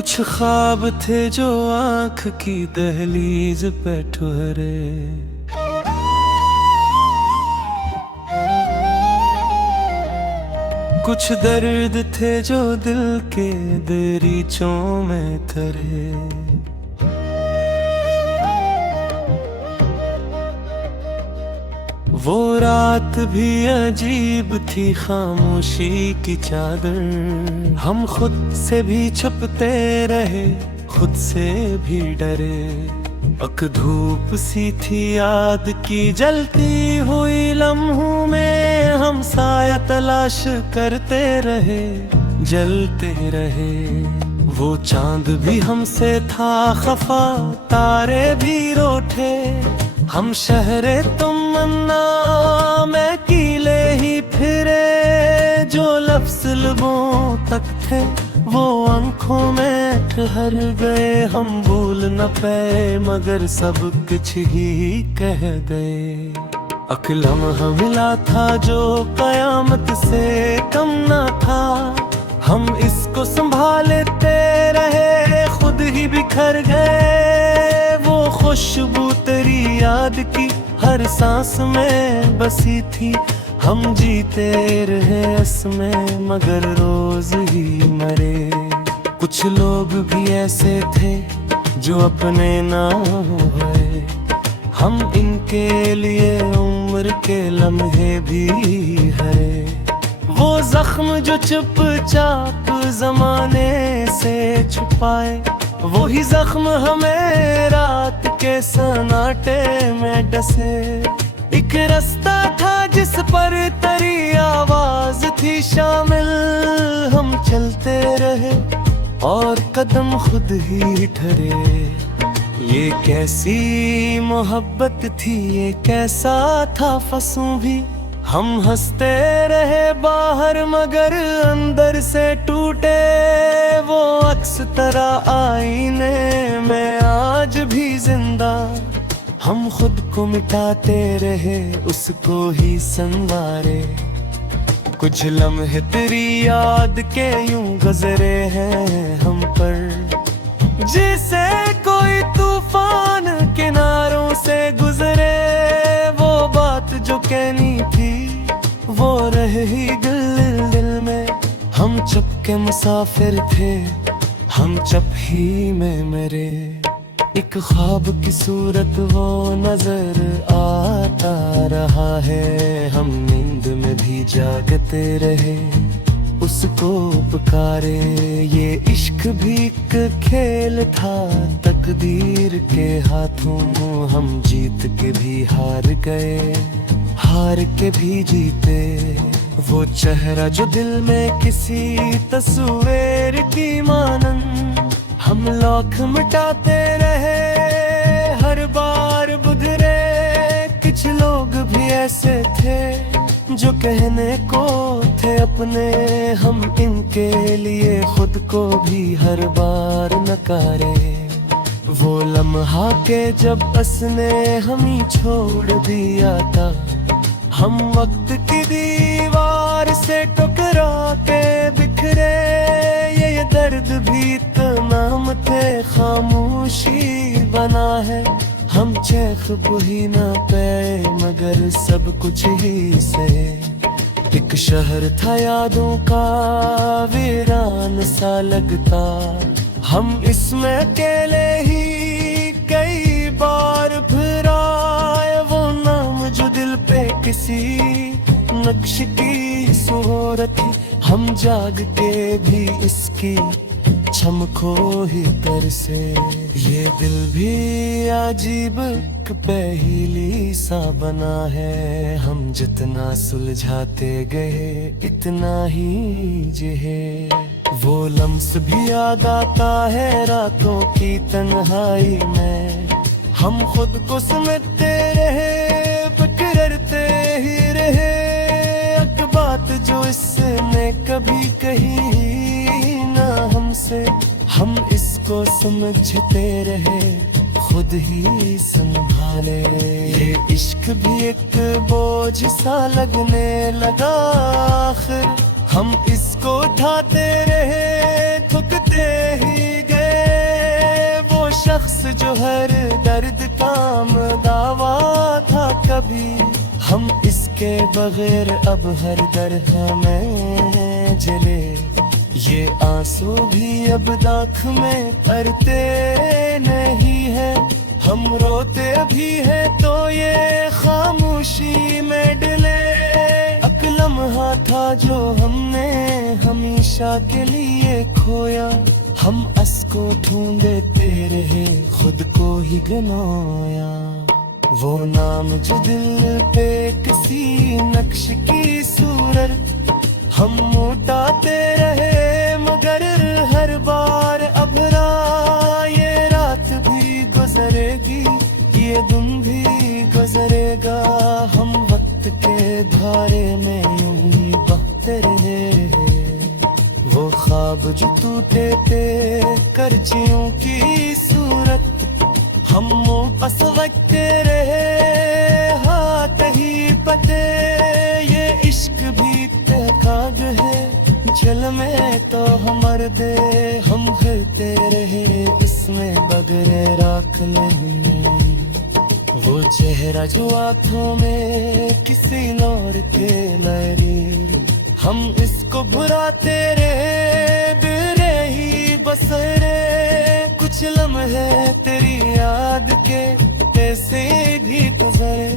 कुछ ख्वाब थे जो आँख की दहलीज पे ठहरे, कुछ दर्द थे जो दिल के दरीचों में धरे। वो रात भी अजीब थी, खामोशी की चादर, हम खुद से भी छुपते रहे, खुद से भी डरे। अक धूप सी थी याद की जलती हुई लम्हों में, हम साया तलाश करते रहे, जलते रहे। वो चांद भी हमसे था खफा, तारे भी रोठे, हम शहरे तुम मन्ना मैं कीले ही फिरे। जो लफ्ज़ लबों तक थे वो आंखों में ठहर गए, हम भूल न पाए मगर सब कुछ ही कह गए। अकलम मिला था जो कयामत से कम न था, हम इसको संभालते रहे, खुद ही बिखर गए। वो खुशबू तेरी याद की हर सांस में बसी थी, हम जीते रहे इसमें मगर रोज ही मरे। कुछ लोग भी ऐसे थे जो अपने ना हुए, हम इनके लिए उम्र के लम्हे भी हरे। वो जख्म जो चुपचाप जमाने से छुपाए, वही जख्म हमें रात के सन्नाटे में डसे। एक रास्ता था जिस पर तेरी आवाज थी शामिल, हम चलते रहे और कदम खुद ही ठहरे। ये कैसी मोहब्बत थी, ये कैसा था फंसूं भी, हम हंसते रहे बाहर मगर अंदर से टूटे। वो अक्स तरह आईने में आज भी जिंदा, हम खुद को मिटाते रहे, उसको ही संवारे। कुछ लम्हे तेरी याद के यूं गुजरे हैं हम पर, जैसे कोई तूफान किनारों से गुजरे। वो बात जो कहनी थी वो रह ही दिल दिल में, हम चुप के मुसाफिर थे, हम चुप ही में मरे। एक ख्वाब की सूरत वो नजर आता रहा है, हम नींद में भी जागते रहे, उसको पुकारे। ये इश्क भी एक खेल था तकदीर के हाथों, हम जीत के भी हार गए, हार के भी जीते। वो चेहरा जो दिल में किसी तस्वीर की मानन, हम लौक मिटाते रहे हर बार बुधरे। कुछ लोग भी ऐसे थे जो कहने को थे अपने, हम इनके लिए खुद को भी हर बार नकारे। वो लम्हा के जब असने हमें छोड़ दिया था, हम वक्त की दीवार से टकरा के बिखरे। ये दर्द भी तमाम थे, खामोशी बना है, हम चैख ही ना पाए मगर सब कुछ ही से। एक शहर था यादों का वीरान सा लगता, हम इसमें अकेले ही कई बार फिर आए। वो नाम जो दिल पे किसी नक्श की सूरत, हम जाग के भी इसकी छमको ही तरसे। ये दिल भी अजीब पहेली सा बना है, हम जितना सुलझाते गए इतना ही जिहे। वो लम्स भी याद आता है रातों की तन्हाई में, हम खुद को समेटते रहे, बिखरते ही रहे। एक बात जो इसने कभी कही ना हमसे, हम इसको समझते रहे, खुद ही संभाले। ये इश्क भी एक बोझ सा लगने लगा आखिर, हम इसको उठाते रहे, थकते ही गए। वो शख्स जो हर दर्द काम दावा था कभी, हम इसके बगैर अब हर दर्द में जले। ये आंसू भी अब दाख में भरते नहीं है, हम रोते भी है तो ये खामोशी में डले। एक लम्हा था जो हमने हमेशा के लिए खोया, हम असको ढूंढते रहे खुद को ही गनोया। वो नाम जो दिल पे किसी नक्श की सूरत, हम मोटाते रहे मगर हर बार अबरा। ये रात भी गुजरेगी, ये दिन भी गुजरेगा, हम वक्त के धारे में यूं ही बहते रहे। वो ख्वाब जो टूटे थे करचियों की सूरत, हम पसवते रहे हाथ ही पते। ये इश्क भी तहखाग है, जल में तो हमर दे, हम फिरते रहे इसमें बगरे राख नहीं। वो चेहरा जो आँखों में किसी और के लहरी, हम इसको भुराते रहे बिरे ही बसरे। कुछ लम्हे तेरी याद के ऐसे भी गुजरे,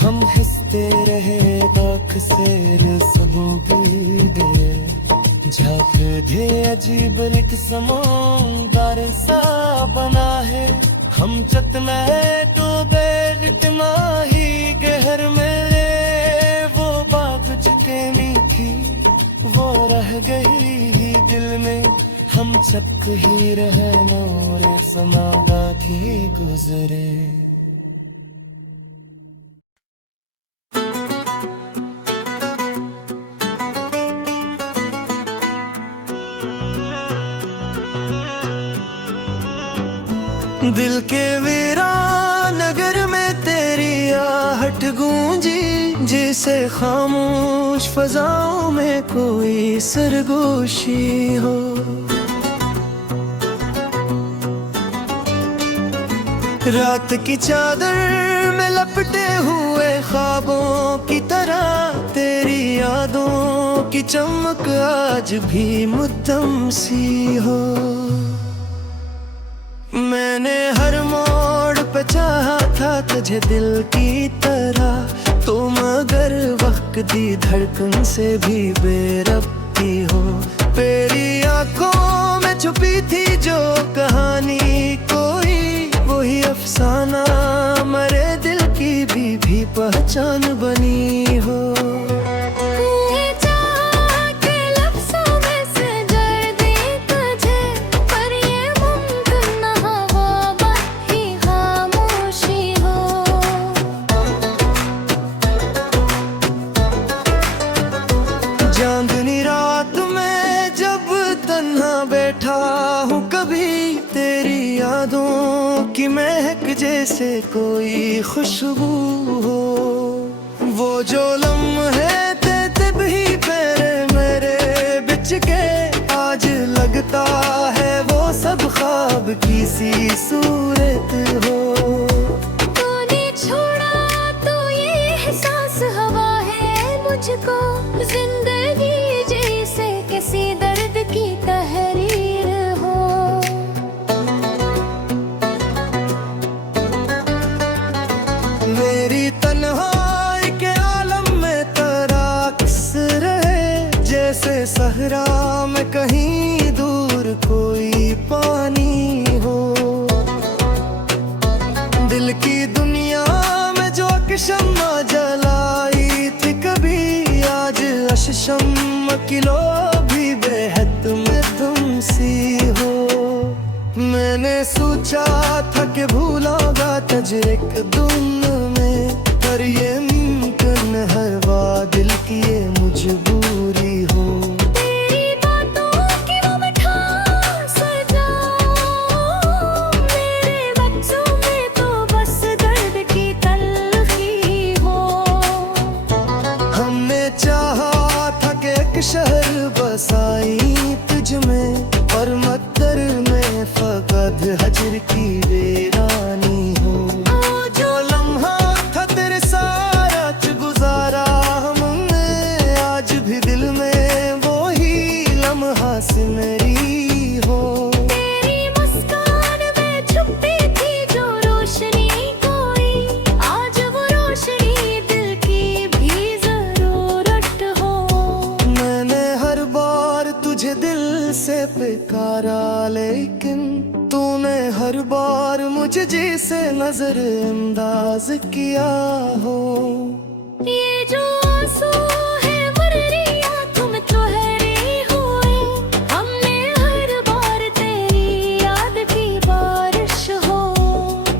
हम हंसते रहे दाख से सबों की दे। झाँक दे अजीब रित समुंदर सा बना है, हम चतना तो बैठ माही गहर मेरे। वो बाग चुके मीठी वो रह गई ही दिल में, हम चक ही रहे नूर समागा की गुजरे। दिल के वीरान नगर में तेरी आहट गूंजी, जिसे खामोश फजाओं में कोई सरगोशी हो। रात की चादर में लपटे हुए ख्वाबों की तरह, तेरी यादों की चमक आज भी मुद्दम सी हो। मैंने हर मोड़ पे चाहा था तुझे दिल की तरह, तो मगर वक्त दी धड़कन से भी बेरब्ती हो। तेरी आंखों में छुपी थी जो कहानी कोई, वही अफसाना मरे दिल की भी पहचान बनी हो। चांदनी रात में जब तन्हा बैठा हूँ कभी, तेरी यादों की महक जैसे कोई खुशबू हो। वो जो लम्हे थे तब ही पैरे मेरे बिछ के, आज लगता है वो सब ख्वाब की सी सूरत हो। तूने छोड़ा तो ये एहसास हवा है मुझको, जिंदगी जैसे किसी दर्द की तहरीर हो। मेरी तन्हाई के आलम में तराक्स रहे, जैसे सहरा में कहीं दूर कोई पानी हो। दिल की दुनिया में जो शम्मा जलाई थी कभी, आज शम्मा किलो भी बेहद में तुम सी हो। मैंने सोचा था कि भूलागा तुझे एक दिन में, पर ये मुमकिन है वा दिल की ये मजबूरी हो। तेरी बातों की वो मिठास जाऊं, मेरे बच्चों में तो बस दर्द की तलखी हो। हमने चाहा था कि एक शहर बसाई तुझ में, पर मत नकारा, लेकिन तूने हर बार मुझे जैसे नजरअंदाज किया हो। ये जो आंसू है मररी आंखों में ठहरे हुए, हमने हर बार तेरी याद की बारिश हो।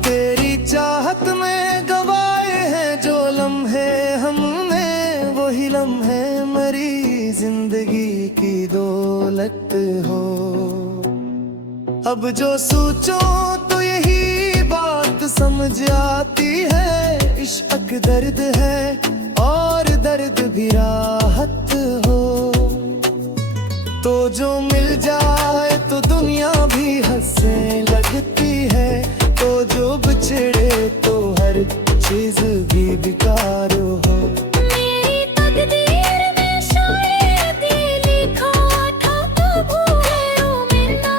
तेरी चाहत में गवाए हैं जो लम्हे हमने, वही लम्हे मेरी जिंदगी की दौलत हो। अब जो सोचो तो यही बात समझ आती है, इश्क दर्द है और दर्द भी राहत हो। तो जो मिल जाए तो दुनिया भी हंसने लगती है, तो जो बिछड़े तो हर चीज भी बेकार हो। मेरी तकदीर में शायद ये लिखा था, कब हुए ओ मिलना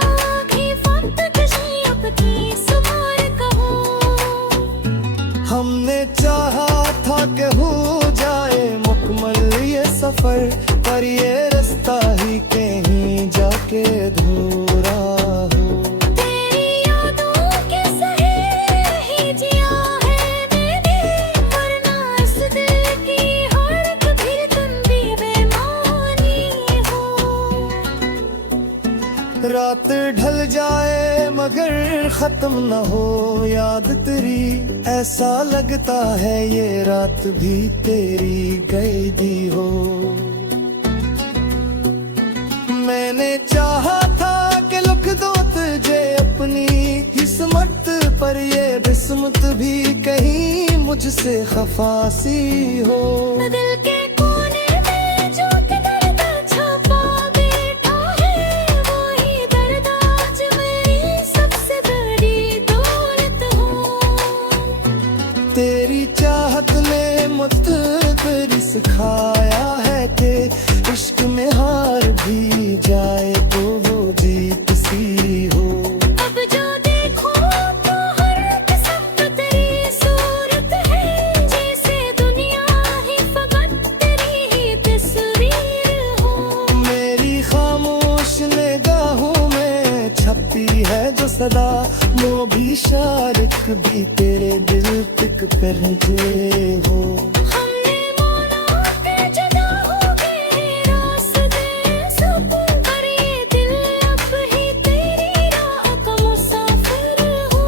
की फक्त कशी अब की सुमार कहो। हमने चाहा था कि हो जाए मुकम्मल ये सफर, पर ये रास्ता ही कहीं जाके अधूरा हो। तेरी यादों के सहारे ही जिया है मैंने, वरना इस दिल की हर कभी तुम भी बेमानी हो। रात ढल जाए मगर खत्म न हो याद तेरी, ऐसा लगता है ये रात भी तेरी गई दी हो। मैंने चाहा था कि लिख दो तुझे अपनी किस्मत, पर ये किस्मत भी कहीं मुझसे खफासी हो। दिल के कोने में जो कि दर्द छुपा बैठा है, वही दर्द आज मेरी सबसे बड़ी दौलत हो। तेरी चाहत ने मुझे सिखाया है कि इश्क में हार भी जाए तो वो जीत सी हो। अब जो देखो तो हर किस्म तेरी सूरत है, जैसे दुनिया ही फकत तेरी ही तस्वीर हो। मेरी खामोश निगाहों में छपी है जो सदा, वो भी शारिक भी तेरे दिल तक पहुंचे हो। हमने माना के जुदा हो गए रास्ते सब, पर ये दिल अब ही तेरी राह का मुसाफिर हो।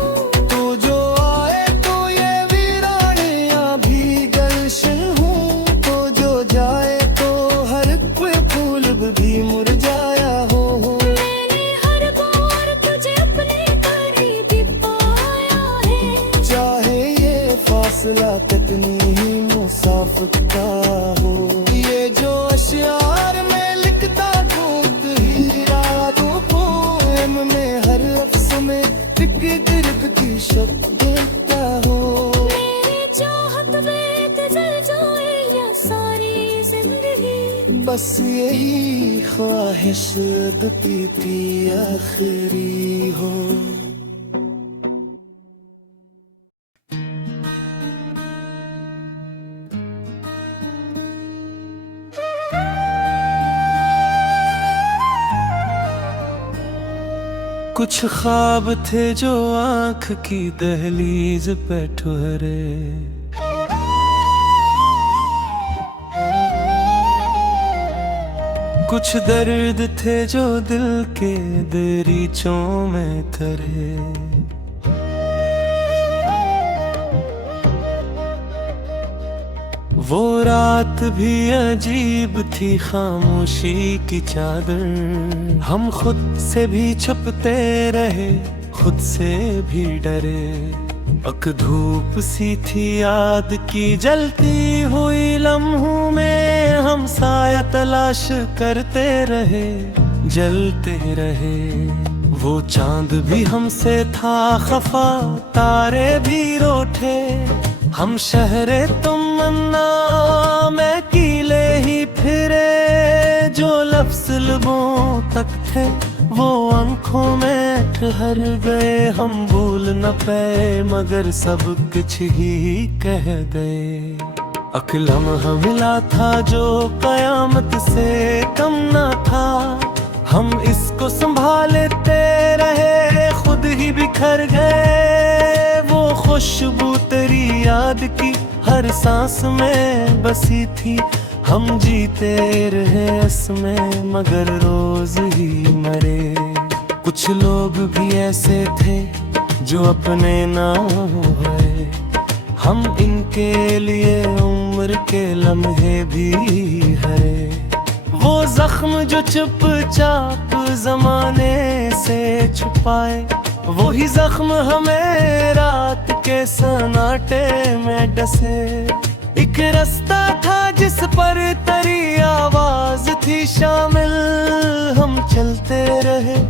तू जो आए तो ये वीरानियां भी गलशन हूँ, तो जो जाए तो हर कोई फूल भी मुरझाया हो। मैंने हर बार तुझे अपने करीब ही पाया है, चाहे ये फासला कितनी ही मुसाफिर का हो। ये जो अशियार में लिखता हूँ ही रातों पोएम में, हर लफ्ज़ में एक गिरफ की शब्द देता हो। मेरी चाहत में जल जाए या सारी जिंदगी, बस यही ख्वाहिश की थी आखिरी हो। कुछ ख्वाब थे जो आँख की दहलीज पे ठहरे, कुछ दर्द थे जो दिल के दरीचों में धरे। वो रात भी अजीब थी, खामोशी की चादर, हम खुद से भी छुपते रहे, खुद से भी डरे। अक धूप सी थी याद की जलती हुई लम्हों में, हम साया तलाश करते रहे, जलते रहे। वो चांद भी हमसे था खफा, तारे भी रोठे, हम शहरे तुम अन्ना मैं कीले ही फिरे। जो लफ्ज़ लबों तक थे वो आंखों में ठहर गए, हम भूल न पाए मगर सब कुछ ही कह गए। अकलम मिला था जो कयामत से कम न था, हम इसको संभालते रहे, खुद ही बिखर गए। वो खुशबू तेरी याद की हर सांस में बसी थी। हम जीते रहे इसमें मगर रोज ही मरे। कुछ लोग भी ऐसे थे जो अपने ना हुए, हम इनके लिए उम्र के लम्हे भी हरे। वो जख्म जो चुपचाप जमाने से छुपाए, वही जख्म हमें रात के सन्नाटे में डसे। एक रास्ता था जिस पर तेरी आवाज थी शामिल, हम चलते रहे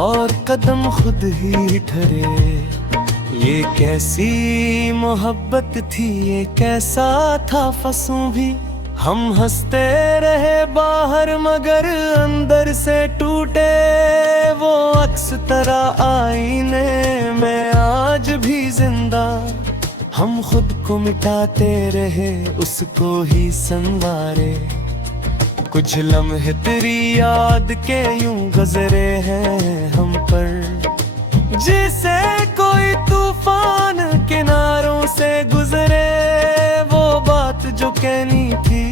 और कदम खुद ही ठहरे। ये कैसी मोहब्बत थी, ये कैसा था फंसूं भी। हम हंसते रहे बाहर मगर अंदर से टूटे। वो अक्स तरह आईने में आज भी जिंदा। हम खुद को मिटाते रहे, उसको ही संवारे। कुछ लम्हे तेरी याद के यूं गुजरे हैं हम पर, जिसे कोई तूफान किनारों से गुजरे। वो बात जो कहनी थी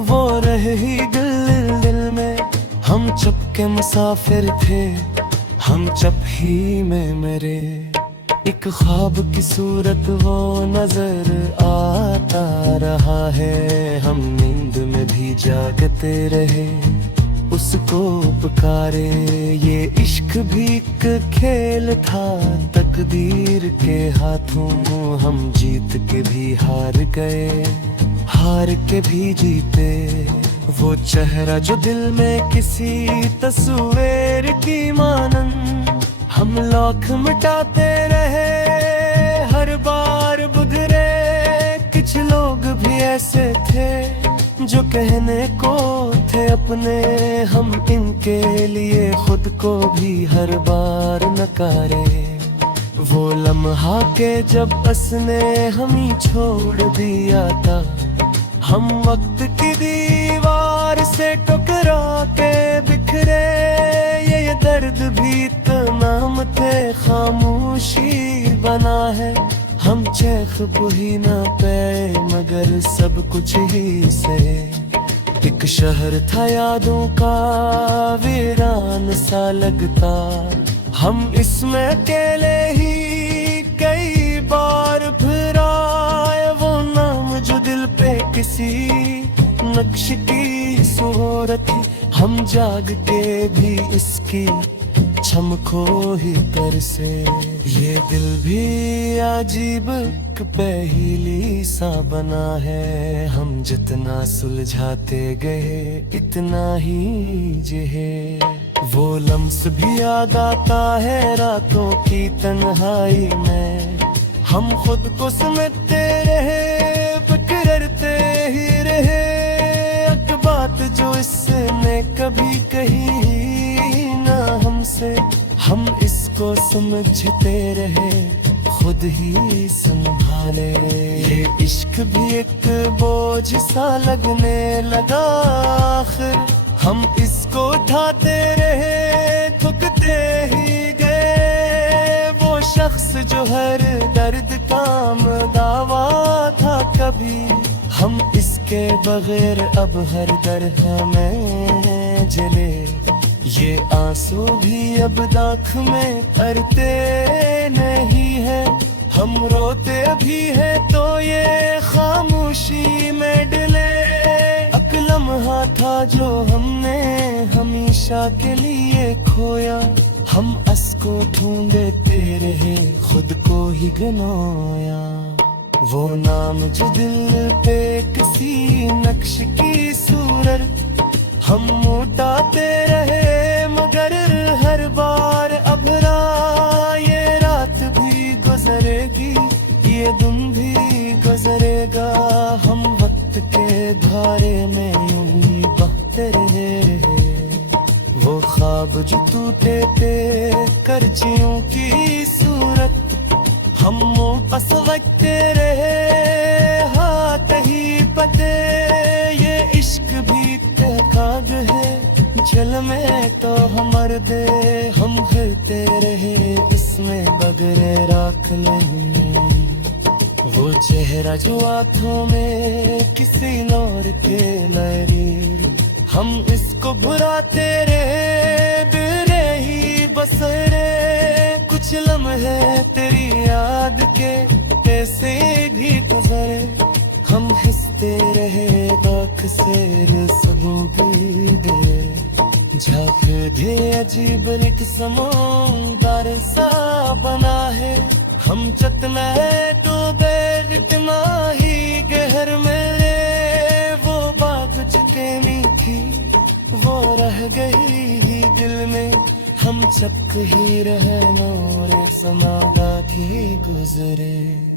वो रह ही दिल में। हम चुप के मुसाफिर थे, हम चुप ही में मरे। एक ख्वाब की सूरत वो नजर आता रहा है, हम नींद में भी जागते रहे, उसको पुकारे। ये इश्क भी एक खेल था तकदीर के हाथों, हम जीत के भी हार गए, हार के भी जीते। वो चेहरा जो दिल में किसी तस्वीर की मानन, हम लौक मिटाते रहे हर बार बुधरे। कुछ लोग भी ऐसे थे जो कहने को थे अपने, हम इनके लिए खुद को भी हर बार नकारे। वो लम्हा के जब असने हमी छोड़ दिया था, हम वक्त की दीवार से टकरा के बिखरे। ये दर्द भी तो नाम थे, खामोशी बना है। हम चेख ही ना पे मगर सब कुछ ही से। एक शहर था यादों का वीरान सा लगता, हम इसमें अकेले ही कई बार फिर आए। वो नाम जो दिल पे किसी नक्श की सूरत, हम जाग के भी इसकी छमको ही कर से। ये दिल भी अजीब पहेली सा बना है, हम जितना सुलझाते गए इतना ही जिहे। वो लम्स भी याद आता है रातों की तन्हाई में, हम खुद को समेटते रहे बिखरते ही रहे। एक बात जो इसने कभी कही ना हमसे, हम इसको समझते रहे खुद ही संभाले। ये इश्क भी एक बोझ सा लगने लगा आखिर, हम इसको उठाते रहे थकते ही गए। वो शख्स जो हर दर्द काम दावा था कभी, हम इसके बगैर अब हर दर्द में जले। ये आंसू भी अब दाख में भरते नहीं है, हम रोते भी है तो ये खामोशी में डले। एक लम्हा था जो हमने हमेशा के लिए खोया, हम असको ढूंढते रहे खुद को ही गनोया। वो नाम जो दिल पे किसी नक्श की सूरत, हम मोटाते रहे मगर हर बार अभरा। ये रात भी गुजरेगी, ये दिन भी गुजरेगा, हम वक्त के धारे में यूं ही बहते रहे। वो ख्वाब जो टूटे थे करचियों की सूरत, हम पसवते रहे हाथ ही पते। ये इश्क भी काग है जल में तो हमर दे हम फिरते रहे इसमें बगरे राख नहीं। वो चेहरा जो आंखों में किसी और के लरी, हम इसको भुराते रहे बिरे ही बसरे। कुछ लम्हे तेरी याद के ऐसे भी गुजरे, हम हंसते रहे दाख से सबू भी दे। झाँक दे अजीब रित समुंदर सा बना है, हम चतना डूबे रित माही गहर में। वो बात चुके मीठी वो रह गई ही दिल में, हम चक ही रह नूर समादा की गुजरे।